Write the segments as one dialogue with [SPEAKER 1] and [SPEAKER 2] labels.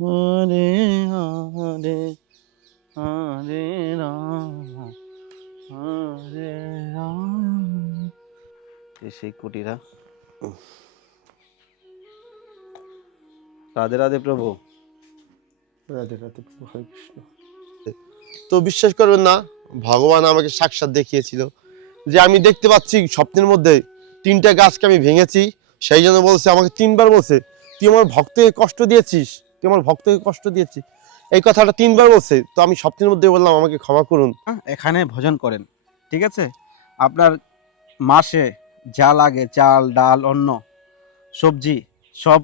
[SPEAKER 1] হরে হরে হরে রাম হরে রাম সেই কুটিরা রাধে রাধে প্রভু
[SPEAKER 2] রাধে রাধে প্রভু হরে কৃষ্ণ তো বিশ্বাস করবেন না ভগবান আমাকে সাক্ষাৎ দেখিয়েছিল যে আমি দেখতে পাচ্ছি স্বপ্নের মধ্যে তিনটা গাছকে আমি ভেঙেছি সেই জন্য বলছে আমাকে তিনবার বলছে তুই আমার ভক্তকে কষ্ট দিয়েছিস তুই আমার ভক্তকে কষ্ট দিয়েছি এই কথাটা তিনবার বলছে তো আমি সপ্তাহের মধ্যে বললাম আমাকে ক্ষমা করুন
[SPEAKER 1] এখানে ভজন করেন ঠিক আছে আপনার মাসে যা লাগে চাল ডাল অন্ন সবজি সব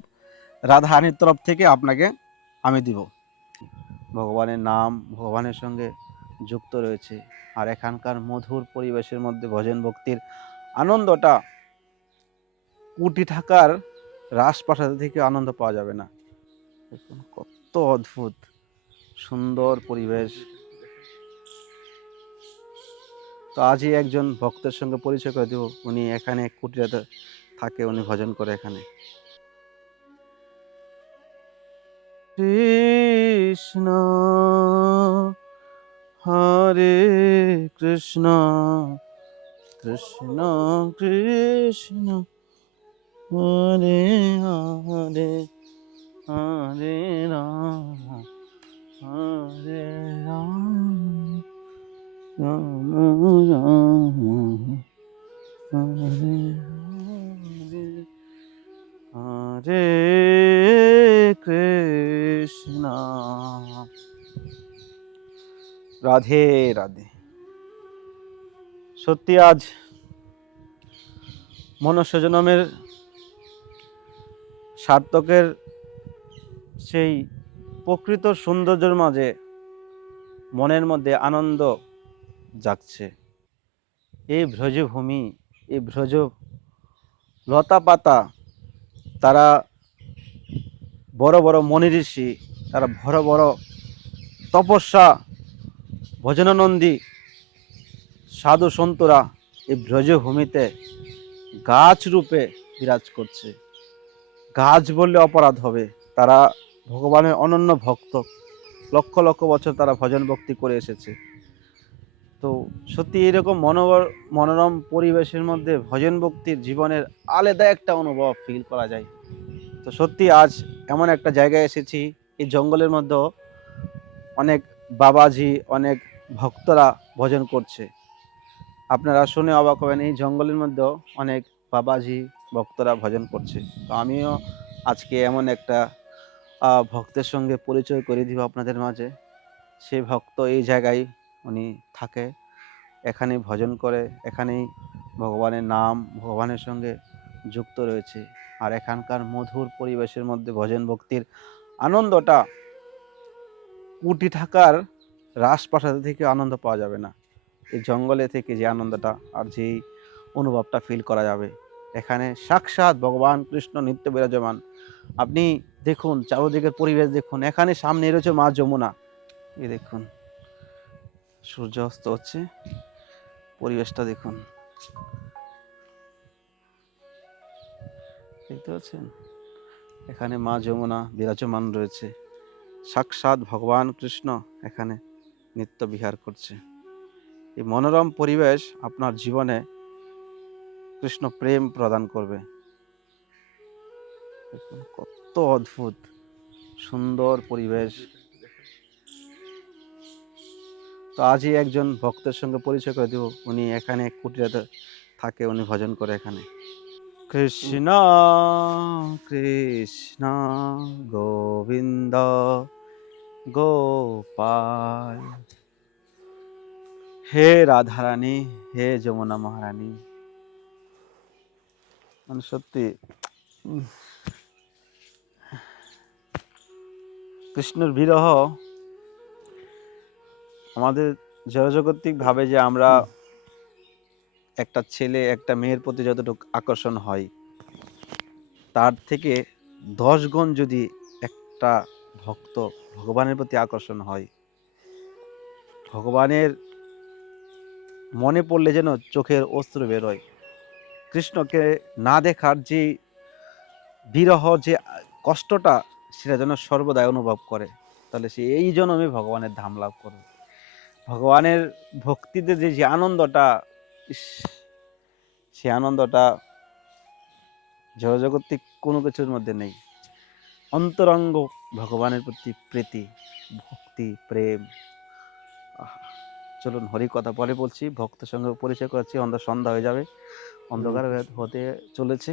[SPEAKER 1] রাধাহানির তরফ থেকে আপনাকে আমি দিব ভগবানের নাম ভগবানের সঙ্গে যুক্ত রয়েছে আর এখানকার মধুর পরিবেশের মধ্যে ভজন ভক্তির আনন্দটা কুটি থাকার রাসপ্রাসাদ থেকে আনন্দ পাওয়া যাবে না দেখুন কত অদ্ভুত সুন্দর পরিবেশ তো আজই একজন ভক্তের সঙ্গে পরিচয় করে দেব উনি এখানে কুটিরাতে থাকে উনি ভজন করে এখানে কৃষ্ণ হরে কৃষ্ণ কৃষ্ণ কৃষ্ণ হরে হরে হরে রাম হরে রাম রাম রাম হরে হরে কৃষ্ণ রাধে রাধে সত্যি আজ মনুষ্যজনমের সার্থকের সেই প্রকৃত সৌন্দর্যের মাঝে মনের মধ্যে আনন্দ জাগছে এই ভ্রজভূমি এই ভ্রজ লতা পাতা তারা বড় বড় মনি ঋষি তারা বড় বড় তপস্যা ভজনানন্দী সাধু সন্তরা এই ব্রজভূমিতে গাছ রূপে বিরাজ করছে গাছ বললে অপরাধ হবে তারা ভগবানের অনন্য ভক্ত লক্ষ লক্ষ বছর তারা ভজন ভক্তি করে এসেছে তো সত্যি এরকম মনোবর মনোরম পরিবেশের মধ্যে ভজন ভক্তির জীবনের আলাদা একটা অনুভব ফিল করা যায় তো সত্যি আজ এমন একটা জায়গায় এসেছি এই জঙ্গলের মধ্যে অনেক বাবাজি অনেক ভক্তরা ভজন করছে আপনারা শুনে অবাক হবেন এই জঙ্গলের মধ্যে অনেক বাবাজি ভক্তরা ভজন করছে তো আমিও আজকে এমন একটা ভক্তের সঙ্গে পরিচয় করে দিব আপনাদের মাঝে সেই ভক্ত এই জায়গায় উনি থাকে এখানে ভজন করে এখানেই ভগবানের নাম ভগবানের সঙ্গে যুক্ত রয়েছে আর এখানকার মধুর পরিবেশের মধ্যে ভজন ভক্তির আনন্দটা কুটি থাকার রাজপ্রাসাদ থেকে আনন্দ পাওয়া যাবে না এই জঙ্গলে থেকে যে আনন্দটা আর যেই অনুভবটা ফিল করা যাবে এখানে সাক্ষাৎ ভগবান কৃষ্ণ নিত্য বিরাজমান আপনি দেখুন চারোদিকের পরিবেশ দেখুন এখানে সামনে রয়েছে মা যমুনা এই দেখুন সূর্য অস্ত হচ্ছে পরিবেশটা দেখুন দেখতে পাচ্ছেন এখানে মা যমুনা বিরাজমান রয়েছে সাক্ষাৎ ভগবান কৃষ্ণ এখানে নিত্য বিহার করছে এই মনোরম পরিবেশ আপনার জীবনে কৃষ্ণ প্রেম প্রদান করবে কত অদ্ভুত সুন্দর পরিবেশ তো আজই একজন ভক্তের সঙ্গে পরিচয় করে দেব উনি এখানে কুটিরাতে থাকে উনি ভজন করে এখানে কৃষ্ণ কৃষ্ণ গোবিন্দ গোপাল হে রাধারানী হে যমুনা মহারানী মানে সত্যি কৃষ্ণর বিরহ আমাদের জড়জাগতিক ভাবে যে আমরা একটা ছেলে একটা মেয়ের প্রতি যতটুকু আকর্ষণ হয় তার থেকে দশ গুণ যদি একটা ভক্ত ভগবানের প্রতি আকর্ষণ হয় ভগবানের মনে পড়লে যেন চোখের অস্ত্র বেরোয় কৃষ্ণকে না দেখার যে বিরহ যে কষ্টটা সেটা যেন সর্বদাই অনুভব করে তাহলে সে এই জন্মে ভগবানের ধাম লাভ করবে ভগবানের ভক্তিতে যে যে আনন্দটা সে আনন্দটা জগজগতিক কোনো কিছুর মধ্যে নেই অন্তরঙ্গ ভগবানের প্রতি প্রীতি ভক্তি প্রেম আহা চলুন হরি কথা পরে বলছি ভক্তের সঙ্গে পরিচয় করছি অন্ধ সন্ধ্যা হয়ে যাবে অন্ধকার হতে চলেছে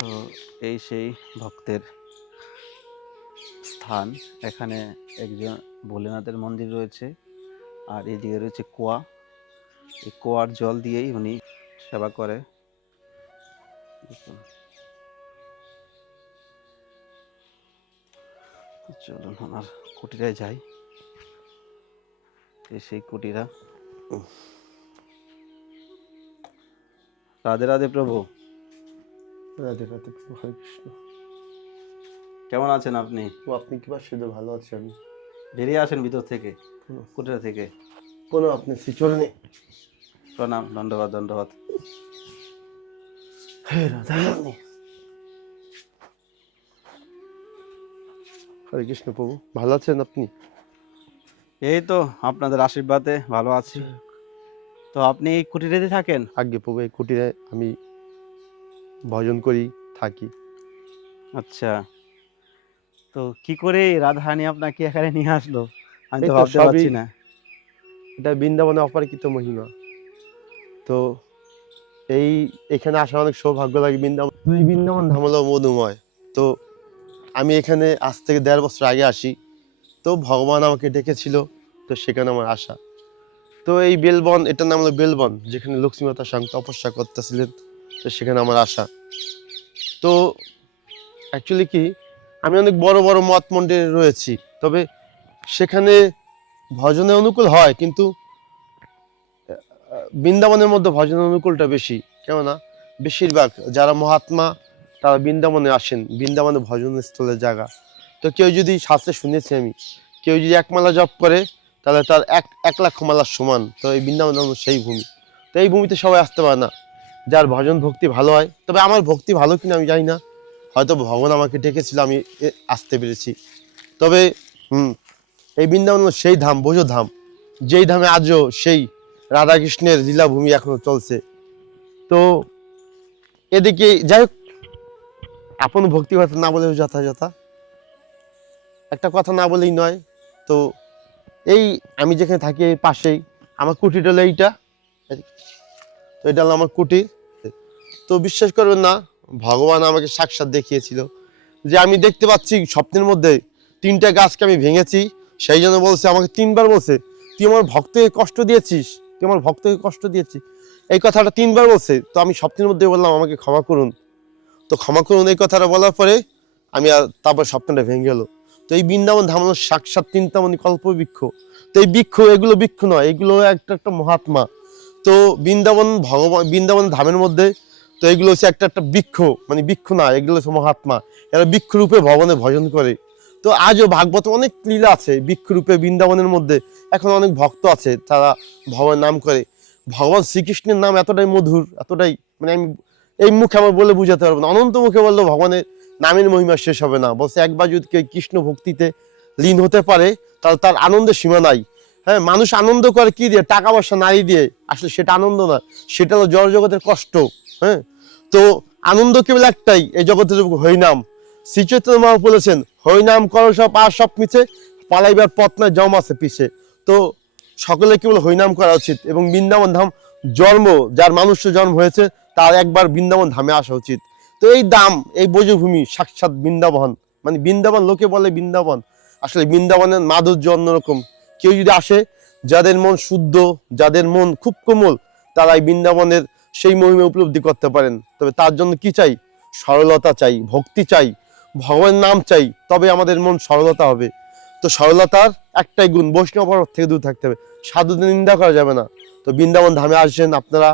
[SPEAKER 1] তো এই সেই ভক্তের স্থান এখানে একজন ভোলেনাথের মন্দির রয়েছে আর এদিকে রয়েছে কুয়া এই কুয়ার জল দিয়েই উনি সেবা করে চলুন আমার কুটিরায় যাই সেই কুটিরা রাধে রাধে প্রভু
[SPEAKER 2] রাধে রাধে প্রভু হরে কৃষ্ণ
[SPEAKER 1] কেমন আছেন আপনি
[SPEAKER 2] ও আপনি কি পাচ্ছেন ভালো আছি আমি
[SPEAKER 1] বেরিয়ে আসেন ভিতর থেকে কুটিরা থেকে
[SPEAKER 2] কোনো আপনি সিচরণে
[SPEAKER 1] প্রণাম ধন্যবাদ ধন্যবাদ
[SPEAKER 2] হে রাধা রানী হরে কৃষ্ণ প্রভু ভালো আছেন আপনি
[SPEAKER 1] এই তো আপনাদের আশীর্বাদে ভালো আছি তো আপনি এই কুটিরেতে থাকেন
[SPEAKER 2] আগে প্রভু এই কুটিরে আমি ভজন করি থাকি
[SPEAKER 1] আচ্ছা তো কি করে রাধাহানি আপনাকে এখানে নিয়ে আসলো
[SPEAKER 2] আমি তো ভাবতে পারছি না এটা বৃন্দাবনে অপরিচিত মহিমা তো এই এখানে আসা অনেক সৌভাগ্য লাগে বৃন্দাবন বৃন্দাবন ধাম হলো মধুময় তো আমি এখানে আজ থেকে দেড় বছর আগে আসি তো ভগবান আমাকে ডেকেছিল তো সেখানে আমার আশা তো এই বেলবন এটার নাম হলো বেলবন যেখানে লক্ষ্মীমাতার সঙ্গে তপস্যা করতেছিলেন তো সেখানে আমার আশা তো অ্যাকচুয়ালি কি আমি অনেক বড় বড় মত মন্দিরে রয়েছি তবে সেখানে ভজনে অনুকূল হয় কিন্তু বৃন্দাবনের মধ্যে ভজনের অনুকূলটা বেশি কেননা বেশিরভাগ যারা মহাত্মা তারা বৃন্দাবনে আসেন বৃন্দাবনে ভজন স্থলের জায়গা তো কেউ যদি শাস্ত্রে শুনেছি আমি কেউ যদি এক মালা জপ করে তাহলে তার এক এক লাখ মালার সমান তো এই বৃন্দাবন সেই ভূমি তো এই ভূমিতে সবাই আসতে পারে না যার ভজন ভক্তি ভালো হয় তবে আমার ভক্তি ভালো কিনা আমি জানি না হয়তো ভগবান আমাকে ডেকেছিল আমি আসতে পেরেছি তবে এই বৃন্দাবন সেই ধাম বোঝো ধাম যেই ধামে আজও সেই রাধাকৃষ্ণের লীলাভূমি এখনো চলছে তো এদিকে যাই হোক আপন ভক্তি কথা না বলেও যথাযথ একটা কথা না বলেই নয় তো এই আমি যেখানে থাকি এই পাশেই আমার কুটির হলো এইটা তো এটা হলো আমার কুটির তো বিশ্বাস করবেন না ভগবান আমাকে সাক্ষাৎ দেখিয়েছিল যে আমি দেখতে পাচ্ছি স্বপ্নের মধ্যে তিনটা গাছকে আমি ভেঙেছি সেই জন্য বলছে আমাকে তিনবার বলছে তুই আমার ভক্তকে কষ্ট দিয়েছিস তুই আমার ভক্তকে কষ্ট দিয়েছিস এই কথাটা তিনবার বলছে তো আমি স্বপ্নের মধ্যে বললাম আমাকে ক্ষমা করুন তো ক্ষমা করুন এই কথাটা বলার পরে আমি আর তারপর স্বপ্নটা ভেঙে গেল তো এই বৃন্দাবন ধাম সাক্ষাৎ চিন্তামণি কল্পবৃক্ষ তো এই বৃক্ষ এগুলো বৃক্ষ নয় এগুলো একটা একটা মহাত্মা তো বৃন্দাবন ভগবান বৃন্দাবন ধামের মধ্যে তো এগুলো হচ্ছে একটা একটা বৃক্ষ মানে বৃক্ষ না এগুলো হচ্ছে মহাত্মা এরা বৃক্ষরূপে ভগবানে ভজন করে তো আজও ভাগবত অনেক লীলা আছে বৃক্ষরূপে বৃন্দাবনের মধ্যে এখন অনেক ভক্ত আছে তারা ভগবান নাম করে ভগবান শ্রীকৃষ্ণের নাম এতটাই মধুর এতটাই মানে আমি এই মুখে আমার বলে বুঝাতে পারবো না অনন্ত মুখে বললো ভগবানের নামের মহিমা শেষ হবে না বলছে একবার যদি কেউ কৃষ্ণ ভক্তিতে লীন হতে পারে তাহলে তার আনন্দের সীমা নাই হ্যাঁ মানুষ আনন্দ করে কি দিয়ে টাকা পয়সা নাই দিয়ে আসলে সেটা আনন্দ না সেটা হলো জড় জগতের কষ্ট হ্যাঁ তো আনন্দ কেবল একটাই এই জগতের হরিনাম শ্রীচৈতন্য মা বলেছেন হরিনাম কর সব আর সব মিছে পালাইবার পথ নয় জম আছে পিছে তো সকলে কেবল হরিনাম করা উচিত এবং বৃন্দাবন ধাম জন্ম যার মানুষ জন্ম হয়েছে তার একবার বৃন্দাবন ধামে আসা উচিত তো এই দাম এই বজভূমি সাক্ষাৎ বৃন্দাবন মানে বৃন্দাবন লোকে বলে বৃন্দাবন আসলে বৃন্দাবনের মাধুর্য অন্যরকম কেউ যদি আসে যাদের মন শুদ্ধ যাদের মন খুব কোমল তারা এই বৃন্দাবনের সেই মহিমা উপলব্ধি করতে পারেন তবে তার জন্য কি চাই সরলতা চাই ভক্তি চাই ভগবানের নাম চাই তবে আমাদের মন সরলতা হবে তো সরলতার একটাই গুণ বৈষ্ণব থেকে দূর থাকতে হবে সাধুদের নিন্দা করা যাবে না তো বৃন্দাবন ধামে আসছেন আপনারা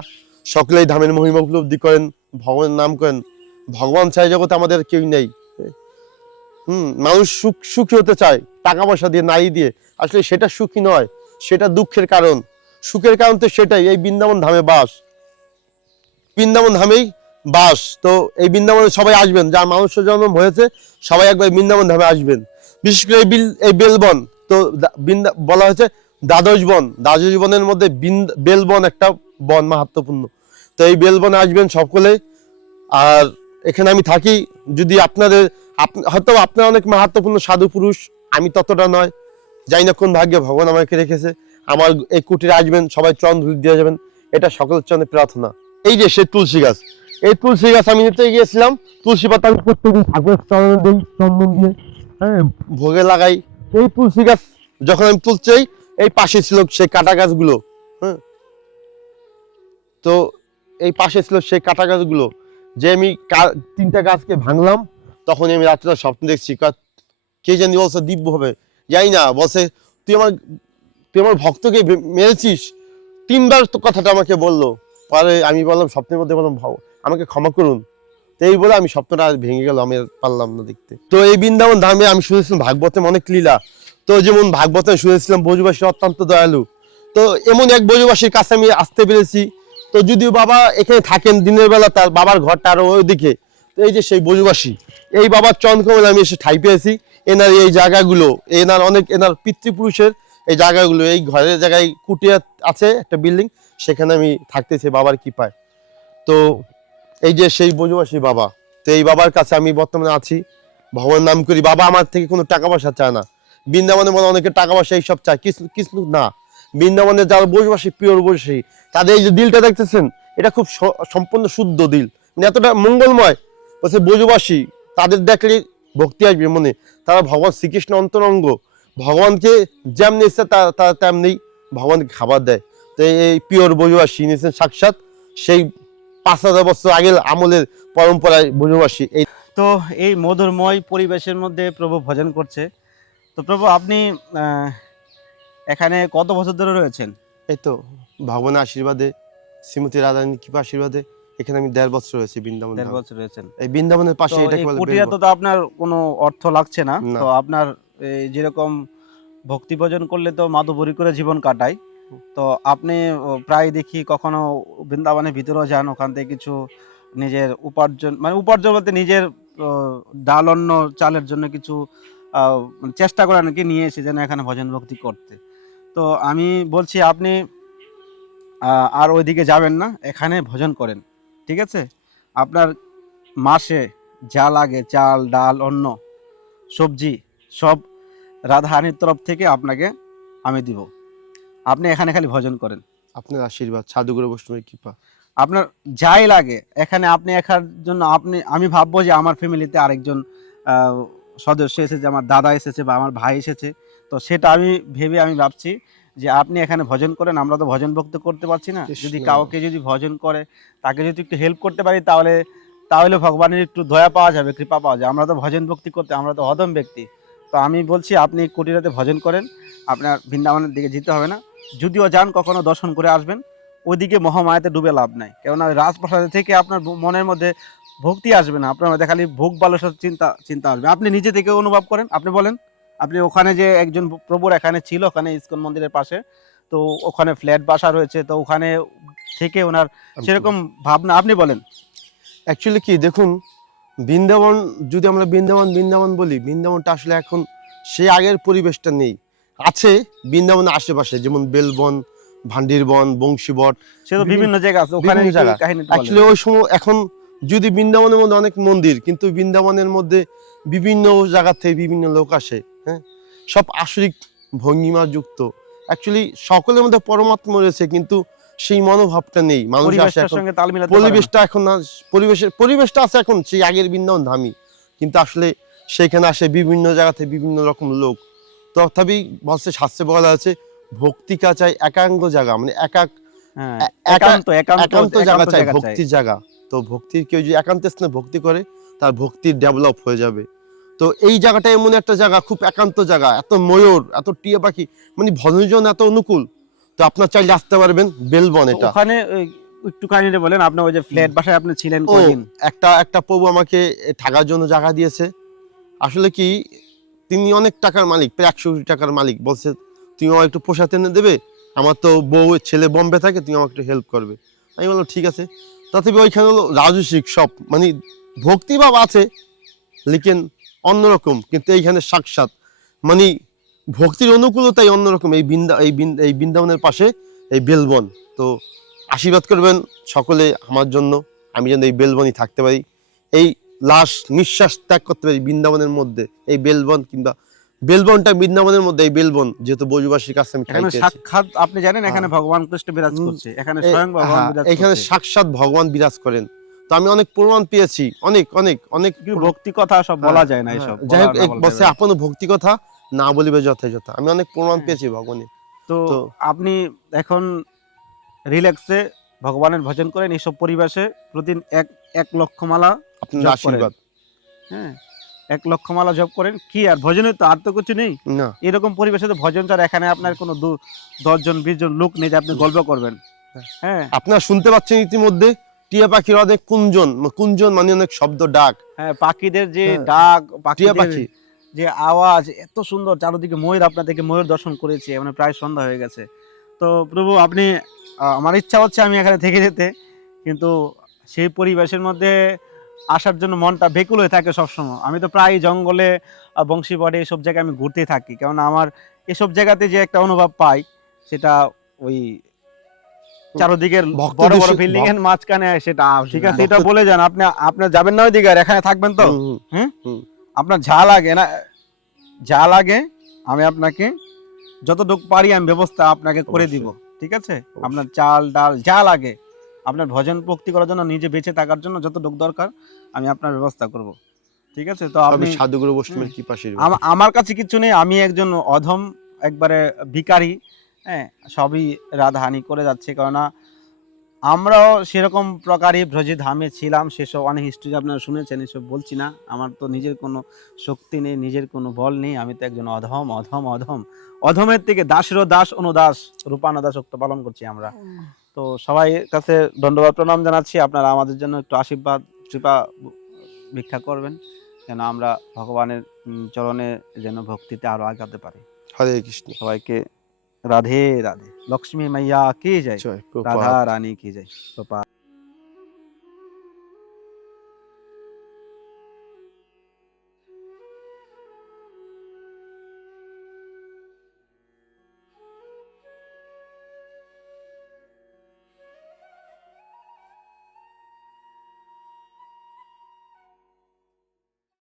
[SPEAKER 2] সকলেই ধামের মহিমা উপলব্ধি করেন ভগবানের নাম করেন ভগবান চাই জগতে আমাদের কেউ নেই হুম মানুষ সুখ সুখী হতে চায় টাকা পয়সা দিয়ে নাই দিয়ে আসলে সেটা সুখী নয় সেটা দুঃখের কারণ সুখের কারণ তো সেটাই এই বৃন্দাবন ধামে বাস বৃন্দাবন ধামেই বাস তো এই বৃন্দাবনে সবাই আসবেন যার মানুষ জন্ম হয়েছে সবাই একবার বৃন্দাবন ধামে আসবেন বিশেষ করে এই বিল এই বেলবন তো বৃন্দা বলা হয়েছে দ্বাদশ বন দ্বাদশ বনের মধ্যে বেলবন একটা বন মাহাত্মপূর্ণ তো এই বেলবনে আসবেন সকলে আর এখানে আমি থাকি যদি আপনাদের হয়তো আপনার অনেক মাহাত্মপূর্ণ সাধু পুরুষ আমি ততটা নয় যাই না কোন ভাগ্যে ভগবান আমাকে রেখেছে আমার এই কুটিরে আসবেন সবাই চরণ ধুলি দিয়ে যাবেন এটা সকলের চরণে প্রার্থনা এই যে সে তুলসী গাছ এই তুলসী গাছ আমি নিতে গিয়েছিলাম তুলসী পাতা আমি প্রত্যেকদিন ঠাকুরের চরণে দিই চন্দন দিয়ে হ্যাঁ ভোগে লাগাই এই তুলসী গাছ যখন আমি তুলছি এই পাশে ছিল সেই কাটা গাছগুলো হ্যাঁ তো এই পাশে ছিল সেই কাটা গাছগুলো যে আমি তিনটা গাছকে ভাঙলাম তখন আমি রাত্রিটা স্বপ্ন দেখছি কে জানি বলছে দিব্য হবে যাই না বলছে তুই আমার তুই আমার ভক্তকে মেরেছিস তিনবার তো কথাটা আমাকে বললো পরে আমি বললাম স্বপ্নের মধ্যে বললাম আমাকে ক্ষমা করুন তো এই বলে আমি স্বপ্নটা ভেঙে গেল আমি পারলাম না দেখতে তো এই বৃন্দাবন ধামে আমি শুনেছিলাম ভাগবতের অনেক লীলা তো যেমন ভাগবতে শুনেছিলাম বজুবাসী অত্যন্ত দয়ালু তো এমন এক বজুবাসীর কাছে আমি আসতে পেরেছি তো যদি বাবা এখানে থাকেন দিনের বেলা তার বাবার ঘরটা আরও ওইদিকে তো এই যে সেই বজুবাসী এই বাবার চন্দ্রকমল আমি এসে ঠাই পেয়েছি এনার এই জায়গাগুলো এনার অনেক এনার পিতৃপুরুষের এই জায়গাগুলো এই ঘরের জায়গায় কুটিয়া আছে একটা বিল্ডিং সেখানে আমি থাকতেছি বাবার কৃপায় তো এই যে সেই বজুবাসী বাবা তো এই বাবার কাছে আমি বর্তমানে আছি ভগবান নাম করি বাবা আমার থেকে কোনো টাকা পয়সা চায় না বৃন্দাবনে মনে অনেকে টাকা পয়সা এইসব চায় কিছু কিছু না বৃন্দাবনের যারা বসবাসী পিওর বসবাসী তাদের এই যে দিলটা দেখতেছেন এটা খুব সম্পূর্ণ শুদ্ধ দিল মানে এতটা মঙ্গলময় বলছে বসবাসী তাদের দেখলে ভক্তি আসবে মনে তারা ভগবান শ্রীকৃষ্ণ অন্তরঙ্গ ভগবানকে যেমনি এসছে তা তেমনি ভগবানকে খাবার দেয় তো এই পিওর বসবাসী নিয়েছেন সাক্ষাৎ সেই পাঁচ হাজার বছর আগের আমলের পরম্পরায় বসবাসী এই
[SPEAKER 1] তো এই মধুরময় পরিবেশের মধ্যে প্রভু ভজন করছে তো প্রভু আপনি এখানে কত বছর ধরে রয়েছেন
[SPEAKER 2] এই তো ভগবানের আশীর্বাদে শ্রীমতী রাধারানীর কৃপা আশীর্বাদে এখানে আমি দেড় বছর রয়েছি বৃন্দাবন
[SPEAKER 1] দেড় বছর রয়েছেন এই বৃন্দাবনের পাশে এটা তো আপনার কোনো অর্থ লাগছে না তো আপনার যেরকম ভক্তি ভজন করলে তো মাধবরী করে জীবন কাটায় তো আপনি প্রায় দেখি কখনো বৃন্দাবনের ভিতরেও যান ওখান থেকে কিছু নিজের উপার্জন মানে উপার্জন বলতে নিজের ডাল অন্য চালের জন্য কিছু মানে চেষ্টা করে নাকি নিয়ে এসে যেন এখানে ভজন ভক্তি করতে তো আমি বলছি আপনি আর ওইদিকে যাবেন না এখানে ভোজন করেন ঠিক আছে আপনার মাসে যা লাগে চাল ডাল অন্য সবজি সব রাধাহানির তরফ থেকে আপনাকে আমি দিব আপনি এখানে খালি ভোজন করেন
[SPEAKER 2] আপনার আশীর্বাদ সাধুগুরু বৈষ্ণবের কৃপা
[SPEAKER 1] আপনার যাই লাগে এখানে আপনি একার জন্য আপনি আমি ভাববো যে আমার ফ্যামিলিতে আরেকজন সদস্য এসেছে আমার দাদা এসেছে বা আমার ভাই এসেছে তো সেটা আমি ভেবে আমি ভাবছি যে আপনি এখানে ভজন করেন আমরা তো ভজন ভক্ত করতে পারছি না যদি কাউকে যদি ভজন করে তাকে যদি একটু হেল্প করতে পারি তাহলে তাহলে ভগবানের একটু দয়া পাওয়া যাবে কৃপা পাওয়া যাবে আমরা তো ভজন ভক্তি করতে আমরা তো অদম ব্যক্তি তো আমি বলছি আপনি কুটিরাতে ভজন করেন আপনার বৃন্দাবনের দিকে যেতে হবে না যদিও যান কখনো দর্শন করে আসবেন ওইদিকে মহামায়াতে ডুবে লাভ নাই কেননা রাজপ্রসাদ থেকে আপনার মনের মধ্যে ভক্তি আসবে না আপনার মধ্যে খালি ভোগ বালসার চিন্তা চিন্তা আসবে আপনি নিজে থেকে অনুভব করেন আপনি বলেন আপনি ওখানে যে একজন প্রভুর এখানে ছিল ওখানে ইস্কন মন্দিরের পাশে তো ওখানে ফ্ল্যাট বাসা রয়েছে তো ওখানে থেকে ওনার সেরকম ভাবনা আপনি বলেন
[SPEAKER 2] অ্যাকচুয়ালি কি দেখুন বৃন্দাবন যদি আমরা বৃন্দাবন বৃন্দাবন বলি বৃন্দাবনটা আসলে এখন সে আগের পরিবেশটা নেই আছে বৃন্দাবনের আশেপাশে যেমন বেলবন ভান্ডির বন বংশীবট
[SPEAKER 1] সে তো বিভিন্ন জায়গা আছে ওখানে
[SPEAKER 2] অ্যাকচুয়ালি ওই সময় এখন যদি বৃন্দাবনের মধ্যে অনেক মন্দির কিন্তু বৃন্দাবনের মধ্যে বিভিন্ন জায়গা থেকে বিভিন্ন লোক আসে হ্যাঁ সব আসরিক ভঙ্গিমা যুক্ত অ্যাকচুয়ালি সকলের মধ্যে পরমাত্মা রয়েছে কিন্তু সেই মনোভাবটা নেই
[SPEAKER 1] মানুষ আসে এখন
[SPEAKER 2] পরিবেশটা এখন পরিবেশের পরিবেশটা আছে এখন সেই আগের বৃন্দাবন ধামি কিন্তু আসলে সেখানে আসে বিভিন্ন জায়গাতে বিভিন্ন রকম লোক তথাপি বলছে শাস্ত্রে বলা আছে ভক্তিকা চাই একাঙ্গ জায়গা মানে একাক
[SPEAKER 1] হ্যাঁ, একান্ত একান্ত জায়গা চাই
[SPEAKER 2] ভক্তির জায়গা তো ভক্তির কেউ যদি একান্ত স্থানে ভক্তি করে তার ভক্তির ডেভেলপ হয়ে যাবে তো এই জায়গাটা এমন একটা জায়গা খুব একান্ত জায়গা এত ময়ূর এত টিয়া পাখি মানে ভজনজন এত অনুকূল তো আপনার চাইলে আসতে পারবেন বেলবন এটা
[SPEAKER 1] ওখানে একটু কাহিনীটা বলেন আপনার ওই যে ফ্ল্যাট বাসায় আপনি ছিলেন কদিন
[SPEAKER 2] একটা একটা প্রভু আমাকে থাকার জন্য জায়গা দিয়েছে আসলে কি তিনি অনেক টাকার মালিক প্রায় একশো টাকার মালিক বলছে তুমি আমার একটু পোষাতে এনে দেবে আমার তো বউ ছেলে বম্বে থাকে তুমি আমাকে একটু হেল্প করবে আমি বললাম ঠিক আছে তথাপি ওইখানে হলো রাজস্বিক সব মানে ভক্তিভাব আছে লিখেন অন্যরকম কিন্তু এইখানে সাক্ষাৎ মানে ভক্তির অনুকূলতাই অন্যরকম এই বৃন্দা এই এই বৃন্দাবনের পাশে এই বেলবন তো আশীর্বাদ করবেন সকলে আমার জন্য আমি যেন এই বেলবনই থাকতে পারি এই লাশ নিঃশ্বাস ত্যাগ করতে পারি বৃন্দাবনের মধ্যে এই বেলবন কিংবা বেলবনটা বৃন্দাবনের মধ্যে এই বেলবন যেহেতু বৈজবাসীর কাছে আমি
[SPEAKER 1] সাক্ষাৎ আপনি জানেন এখানে হ্যাঁ। ভগবান কৃষ্ণ বিরাজ করছে এখানে হ্যাঁ, এখানে
[SPEAKER 2] সাক্ষাৎ ভগবান বিরাজ করেন তো আমি অনেক প্রমাণ পেয়েছি অনেক অনেক অনেক
[SPEAKER 1] ভক্তি কথা সব বলা হ্যাঁ, যায় না হ্যাঁ। এসব
[SPEAKER 2] যাই হোক এক বসে আপন ভক্তি কথা না বলিবে যথাযথ আমি অনেক প্রমাণ হ্যাঁ। পেয়েছি ভগবানের
[SPEAKER 1] তো আপনি এখন রিল্যাক্সে ভগবানের ভজন করেন এইসব পরিবেশে প্রতিদিন এক এক লক্ষ মালা আপনার আশীর্বাদ হ্যাঁ এক লক্ষ মালা জপ করেন কি আর ভজনে তো আর তো কিছু নেই না এরকম পরিবেশে তো ভজন ছাড়া এখানে আপনার কোনো দশ দশজন বিশ জন লোক নেই যে আপনি গল্প করবেন
[SPEAKER 2] হ্যাঁ আপনারা শুনতে পাচ্ছেন ইতিমধ্যে টিয়া পাখির অনেক কুঞ্জন কুঞ্জন মানে অনেক শব্দ ডাক
[SPEAKER 1] হ্যাঁ পাখিদের যে হ্যাঁ। ডাক টিয়া পাখি যে আওয়াজ এত সুন্দর চারদিকে ময়ূর আপনাদেরকে ময়ূর দর্শন করেছি মানে প্রায় সন্ধ্যা হয়ে গেছে তো প্রভু আপনি আমার ইচ্ছা হচ্ছে আমি এখানে থেকে যেতে কিন্তু সেই পরিবেশের মধ্যে আসার জন্য মনটা বেকুল হয়ে থাকে সবসময় আমি তো প্রায় জঙ্গলে বংশী এসব জায়গায় আমি ঘুরতে থাকি কেননা আমার এসব জায়গাতে যে একটা অনুভব পাই সেটা ওই চারদিকে বড় বড় বিল্ডিং এর মাঝখানে সেটা হ্যাঁ, ঠিক আছে এটা বলে যান আপনি আপনি যাবেন না ওইদিকে আর এখানে থাকবেন তো আপনার যা লাগে না যা লাগে আমি আপনাকে যতটুকু পারি আমি ব্যবস্থা আপনাকে করে দিব ঠিক আছে আপনার চাল ডাল যা লাগে আপনার ভজন ভক্তি করার জন্য নিজে বেঁচে থাকার জন্য যতটুকু দরকার আমি আপনার ব্যবস্থা করব ঠিক আছে তো আপনি
[SPEAKER 2] সাধুগুরু বৈষ্ণবের কি পাশে
[SPEAKER 1] আমার কাছে কিছু নেই আমি একজন অধম একবারে ভিকারি হ্যাঁ সবই রাধা হানি করে যাচ্ছে কেননা আমরাও সেরকম প্রকারই ব্রজে ধামে ছিলাম সেসব অনেক হিস্ট্রি আপনারা শুনেছেন এসব বলছি না আমার তো নিজের কোনো শক্তি নেই নিজের কোনো বল নেই আমি তো একজন অধম অধম অধম অধমের থেকে দাসেরও দাস অনুদাস দাস উক্ত পালন করছি আমরা তো সবাই কাছে দণ্ডবাদ প্রণাম জানাচ্ছি আপনারা আমাদের জন্য একটু আশীর্বাদ কৃপা ভিক্ষা করবেন যেন আমরা ভগবানের চরণে যেন ভক্তিতে আরও আগাতে পারি হরে কৃষ্ণ সবাইকে राधे राधे लक्ष्मी मैया की जय राधा रानी की जय गोपाल